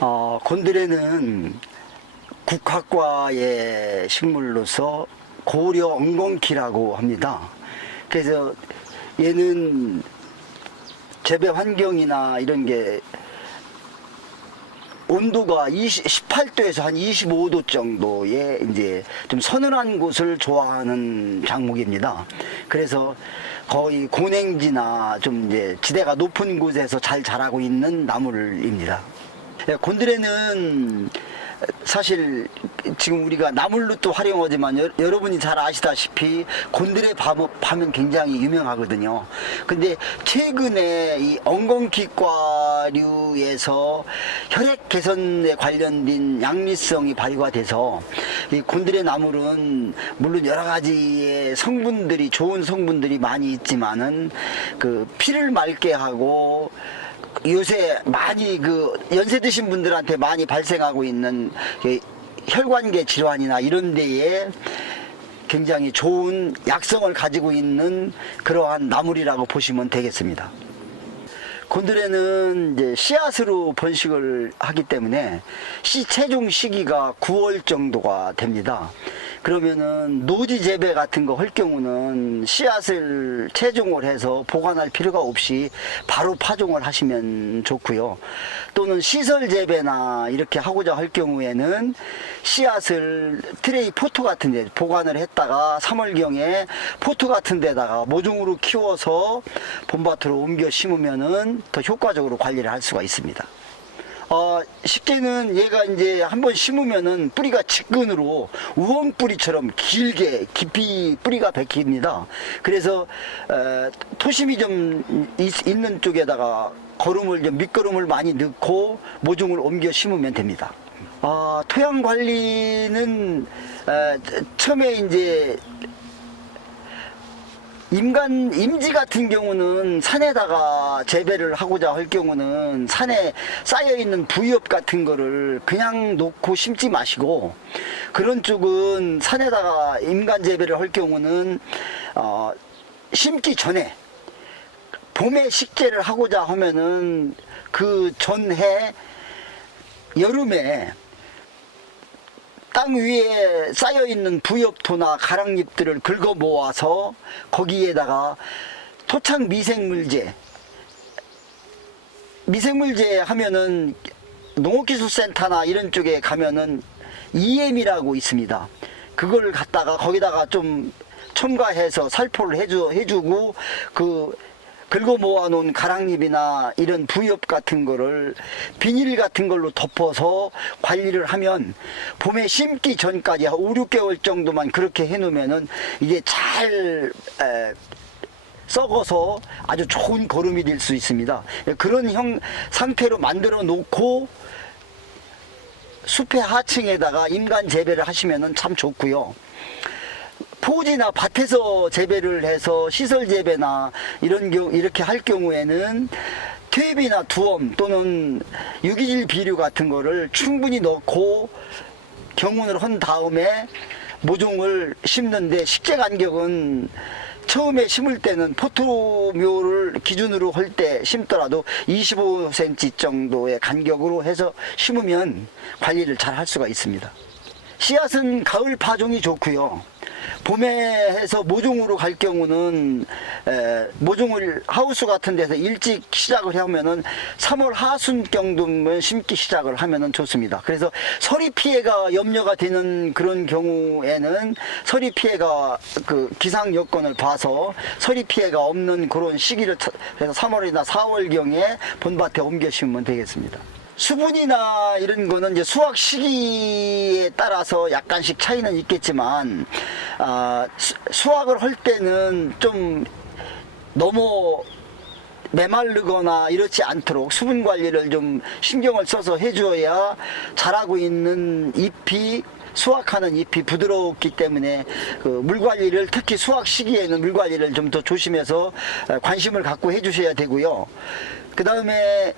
곤드레는 국화과의 식물로서 고려 엉겅퀴라고 합니다. 그래서 얘는 재배 환경이나 이런 게 온도가 18도에서 한 25도 정도의 이제 좀 서늘한 곳을 좋아하는 작목입니다. 그래서 거의 고냉지나 좀 이제 지대가 높은 곳에서 잘 자라고 있는 나물입니다. 곤드레는 사실 지금 우리가 나물로 또 활용하지만 여러분이 잘 아시다시피 곤드레 밥업 하면 굉장히 유명하거든요. 근데 최근에 이 엉겅퀴과류에서 혈액 개선에 관련된 양리성이 발휘가 돼서 이 곤드레 나물은 물론 여러 가지의 성분들이 좋은 성분들이 많이 있지만은 그 피를 맑게 하고 요새 많이 그 연세 드신 분들한테 많이 발생하고 있는 혈관계 질환이나 이런 데에 굉장히 좋은 약성을 가지고 있는 그러한 나물이라고 보시면 되겠습니다. 곤드레는 이제 씨앗으로 번식을 하기 때문에 씨 체종 시기가 9월 정도가 됩니다. 그러면은 노지 재배 같은 거 할 경우는 씨앗을 체종을 해서 보관할 필요가 없이 바로 파종을 하시면 좋고요. 또는 시설 재배나 이렇게 하고자 할 경우에는 씨앗을 트레이 포토 같은 데 보관을 했다가 3월경에 포토 같은 데다가 모종으로 키워서 봄밭으로 옮겨 심으면은 더 효과적으로 관리를 할 수가 있습니다. 쉽게는 얘가 이제 한번 심으면은 뿌리가 직근으로 우엉뿌리처럼 길게 깊이 뿌리가 박힙니다. 그래서 토심이 좀 있는 쪽에다가 밑거름을 많이 넣고 모종을 옮겨 심으면 됩니다. 토양 관리는 처음에 이제 임지 같은 경우는 산에다가 재배를 하고자 할 경우는 산에 쌓여있는 부엽 같은 거를 그냥 놓고 심지 마시고, 그런 쪽은 산에다가 임간 재배를 할 경우는 심기 전에 봄에 식재를 하고자 하면은 그 전해 여름에 땅 위에 쌓여있는 부엽토나 가랑잎들을 긁어 모아서 거기에다가 토착 미생물제 하면은 농업기술센터나 이런 쪽에 가면은 EM이라고 있습니다. 그걸 갖다가 거기다가 좀 첨가해서 살포를 해주고 그 긁어 모아놓은 가랑잎이나 이런 부엽 같은 거를 비닐 같은 걸로 덮어서 관리를 하면 봄에 심기 전까지 한 5, 6개월 정도만 그렇게 해놓으면은 이게 잘 썩어서 아주 좋은 거름이 될 수 있습니다. 그런 상태로 만들어 놓고 숲의 하층에다가 임간 재배를 하시면은 참 좋고요. 포지나 밭에서 재배를 해서 시설 재배나 이렇게 할 경우에는 퇴비나 두엄 또는 유기질 비료 같은 거를 충분히 넣고 경운을 한 다음에 모종을 심는데, 식재 간격은 처음에 심을 때는 포토묘를 기준으로 할 때 심더라도 25cm 정도의 간격으로 해서 심으면 관리를 잘 할 수가 있습니다. 씨앗은 가을 파종이 좋고요. 봄에 해서 모종으로 갈 경우는 모종을 하우스 같은 데서 일찍 시작을 하면은 3월 하순 정도면 심기 시작을 하면은 좋습니다. 그래서 서리 피해가 염려가 되는 그런 경우에는 서리 피해가 그 기상 여건을 봐서 서리 피해가 없는 그런 시기를 해서 3월이나 4월경에 본밭에 옮겨 심으면 되겠습니다. 수분이나 이런 거는 이제 수확 시기에 따라서 약간씩 차이는 있겠지만, 수확을 할 때는 좀 너무 메마르거나 이렇지 않도록 수분 관리를 좀 신경을 써서 해줘야 자라고 있는 수확하는 잎이 부드럽기 때문에 그 물 관리를, 특히 수확 시기에는 물 관리를 좀 더 조심해서 관심을 갖고 해주셔야 되고요. 그 다음에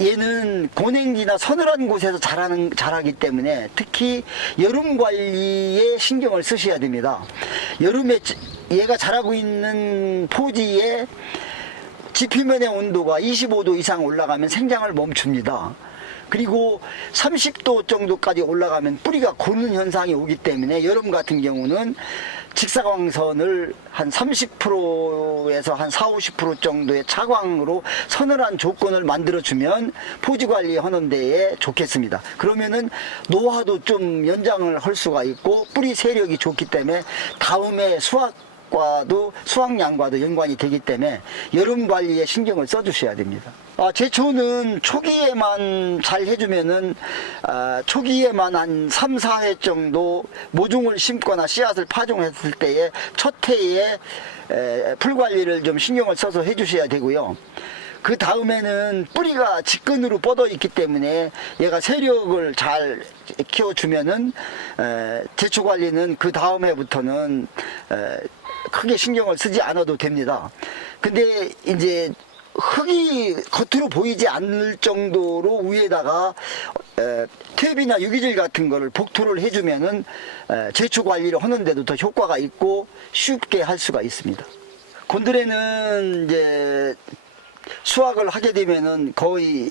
얘는 고냉지나 서늘한 곳에서 자라기 때문에 특히 여름 관리에 신경을 쓰셔야 됩니다. 여름에 얘가 자라고 있는 포지에 지표면의 온도가 25도 이상 올라가면 생장을 멈춥니다. 그리고 30도 정도까지 올라가면 뿌리가 고는 현상이 오기 때문에 여름 같은 경우는 직사광선을 한 30%에서 한 40~50% 정도의 차광으로 서늘한 조건을 만들어주면 포지관리 하는 데에 좋겠습니다. 그러면은 노화도 좀 연장을 할 수가 있고 뿌리 세력이 좋기 때문에 다음에 수확량과도 연관이 되기 때문에 여름 관리에 신경을 써주셔야 됩니다. 제초는 초기에만 잘 해주면은 초기에만 한 3~4회 정도 모종을 심거나 씨앗을 파종했을 때에 첫 해에 풀 관리를 좀 신경을 써서 해주셔야 되고요. 그 다음에는 뿌리가 직근으로 뻗어 있기 때문에 얘가 세력을 잘 키워주면은 제초 관리는 그 다음 해부터는 크게 신경을 쓰지 않아도 됩니다. 근데 이제 흙이 겉으로 보이지 않을 정도로 위에다가 탭이나 유기질 같은 거를 복토를 해주면은 제초 관리를 하는데도 더 효과가 있고 쉽게 할 수가 있습니다. 곤드레는 이제 수확을 하게 되면은 거의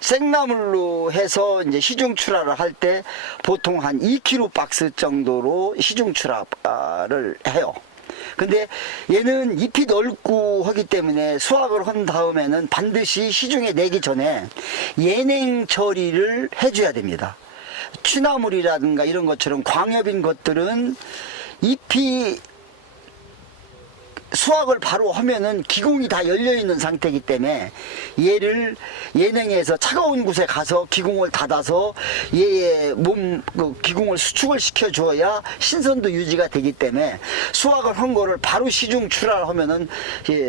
생나물로 해서 이제 시중 출하를 할 때 보통 한 2kg 박스 정도로 시중 출하를 해요. 근데 얘는 잎이 넓고 하기 때문에 수확을 한 다음에는 반드시 시중에 내기 전에 예냉 처리를 해줘야 됩니다. 취나물이라든가 이런 것처럼 광엽인 것들은 잎이 수확을 바로 하면은 기공이 다 열려있는 상태이기 때문에 얘를 예냉해서 차가운 곳에 가서 기공을 닫아서 얘의 몸 기공을 수축을 시켜 주어야 신선도 유지가 되기 때문에 수확을 한 거를 바로 시중 출하를 하면은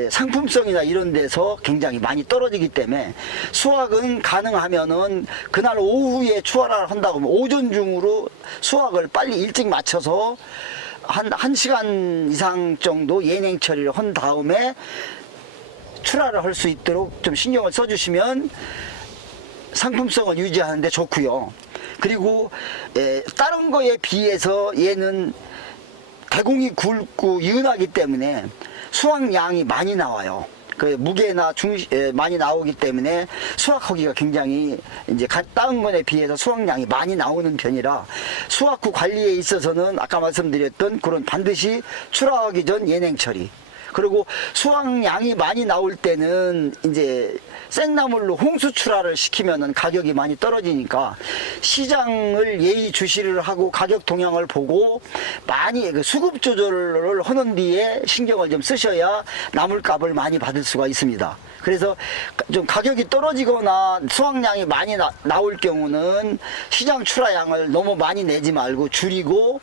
상품성이나 이런 데서 굉장히 많이 떨어지기 때문에 수확은 가능하면은 그날 오후에 출하를 한다고 하면 오전 중으로 수확을 빨리 일찍 맞춰서 한 1시간 이상 정도 예냉 처리를 한 다음에 출하를 할 수 있도록 좀 신경을 써주시면 상품성을 유지하는 데 좋고요. 그리고 다른 거에 비해서 얘는 대공이 굵고 유연하기 때문에 수확량이 많이 나와요. 그 무게나 많이 나오기 때문에 수확하기가 굉장히 이제 다른 것에 비해서 수확량이 많이 나오는 편이라 수확 후 관리에 있어서는 아까 말씀드렸던 그런 반드시 출하하기 전 예냉 처리, 그리고 수확량이 많이 나올 때는 이제 생나물로 홍수 출하를 시키면은 가격이 많이 떨어지니까 시장을 예의주시를 하고 가격 동향을 보고 많이 수급 조절을 하는 뒤에 신경을 좀 쓰셔야 나물값을 많이 받을 수가 있습니다. 그래서 좀 가격이 떨어지거나 수확량이 많이 나올 경우는 시장 출하량을 너무 많이 내지 말고 줄이고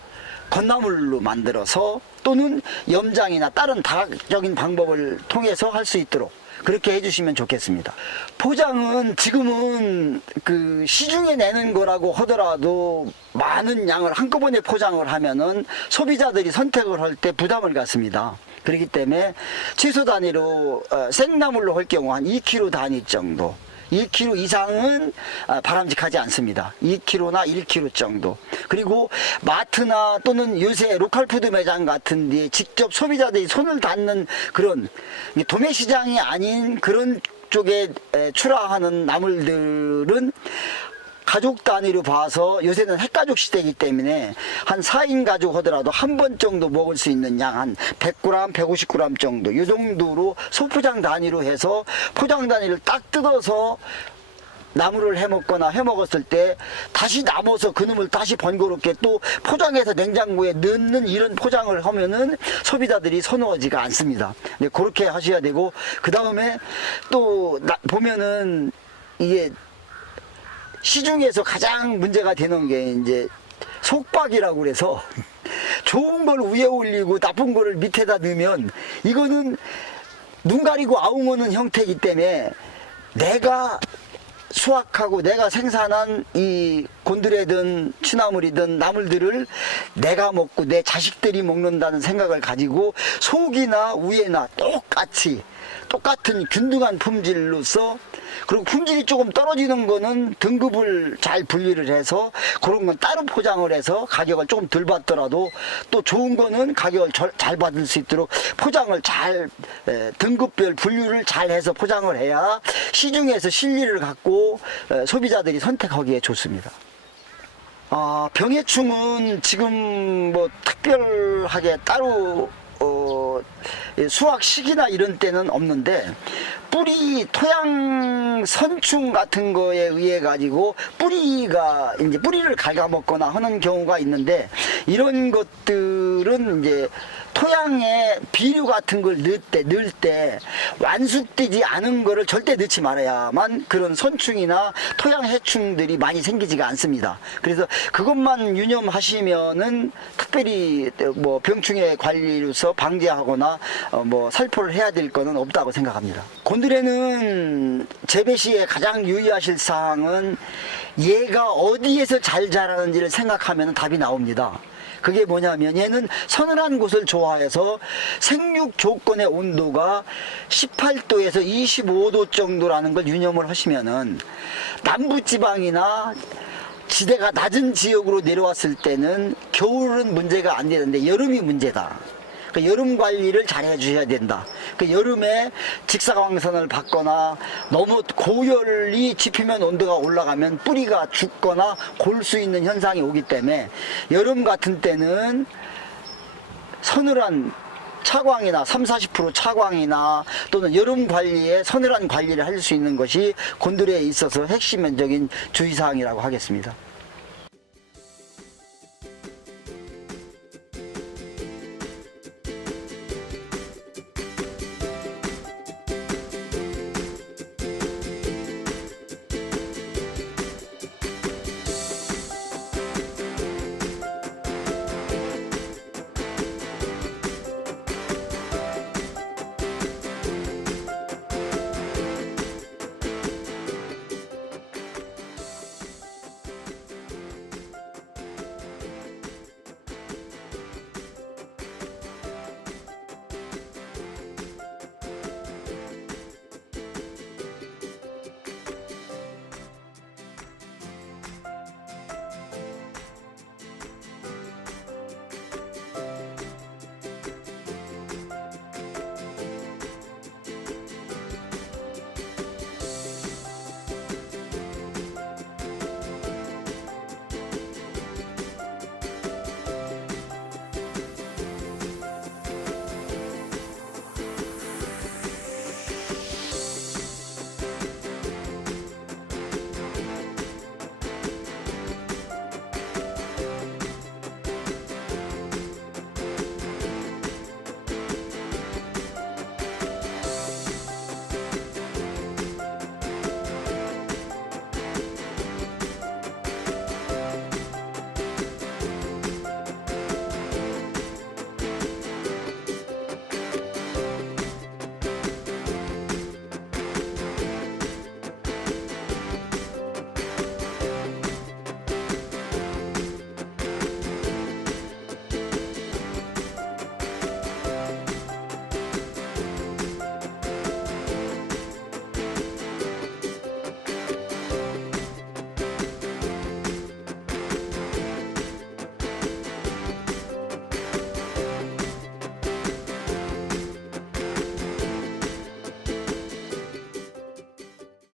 건나물로 만들어서 또는 염장이나 다른 다각적인 방법을 통해서 할 수 있도록 그렇게 해주시면 좋겠습니다. 포장은 지금은 그 시중에 내는 거라고 하더라도 많은 양을 한꺼번에 포장을 하면은 소비자들이 선택을 할 때 부담을 갖습니다. 그렇기 때문에 채소 단위로 생나물로 할 경우 한 2kg 단위 정도, 2kg 이상은 바람직하지 않습니다. 2kg나 1kg 정도. 그리고 마트나 또는 요새 로컬푸드 매장 같은 데 직접 소비자들이 손을 닿는 그런 도매시장이 아닌 그런 쪽에 출하하는 나물들은 가족 단위로 봐서 요새는 핵가족 시대이기 때문에 한 4인 가족 하더라도 한 번 정도 먹을 수 있는 양 한 100g, 150g 정도 이 정도로 소포장 단위로 해서 포장 단위를 딱 뜯어서 나물을 해먹거나 해먹었을 때 다시 남아서 그놈을 다시 번거롭게 또 포장해서 냉장고에 넣는 이런 포장을 하면은 소비자들이 선호하지가 않습니다. 네, 그렇게 하셔야 되고, 그 다음에 또 보면은 이게 시중에서 가장 문제가 되는 게 이제 속박이라고 그래서 좋은 걸 위에 올리고 나쁜 거를 밑에다 넣으면 이거는 눈 가리고 아웅하는 형태이기 때문에 내가 수확하고 내가 생산한 이 곤드레든 취나물이든 나물들을 내가 먹고 내 자식들이 먹는다는 생각을 가지고 속이나 우에나 똑같이 똑같은 균등한 품질로서, 그리고 품질이 조금 떨어지는 거는 등급을 잘 분리를 해서 그런 건 따로 포장을 해서 가격을 조금 덜 받더라도, 또 좋은 거는 가격을 잘 받을 수 있도록 포장을 잘 등급별 분류를 잘 해서 포장을 해야 시중에서 실리를 갖고 소비자들이 선택하기에 좋습니다. 병해충은 지금 뭐 특별하게 따로 수확 시기나 이런 때는 없는데, 뿌리 토양 선충 같은 거에 의해 가지고 뿌리를 갉아먹거나 하는 경우가 있는데, 이런 것들은 이제 토양에 비료 같은 걸 넣을 때 완숙되지 않은 거를 절대 넣지 말아야만 그런 선충이나 토양 해충들이 많이 생기지가 않습니다. 그래서 그것만 유념하시면은 특별히 뭐 병충해 관리로서 방제하거나 뭐 살포를 해야 될 거는 없다고 생각합니다. 곤드레는 재배 시에 가장 유의하실 사항은 얘가 어디에서 잘 자라는지를 생각하면 답이 나옵니다. 그게 뭐냐면, 얘는 서늘한 곳을 좋아해서 생육 조건의 온도가 18도에서 25도 정도라는 걸 유념을 하시면은, 남부지방이나 지대가 낮은 지역으로 내려왔을 때는 겨울은 문제가 안 되는데 여름이 문제다. 여름 관리를 잘 해주셔야 된다. 여름에 직사광선을 받거나 너무 고열이 짚히면 온도가 올라가면 뿌리가 죽거나 골 수 있는 현상이 오기 때문에, 여름 같은 때는 서늘한 차광이나 30-40% 차광이나 또는 여름 관리에 서늘한 관리를 할 수 있는 것이 곤드레에 있어서 핵심적인 주의사항이라고 하겠습니다.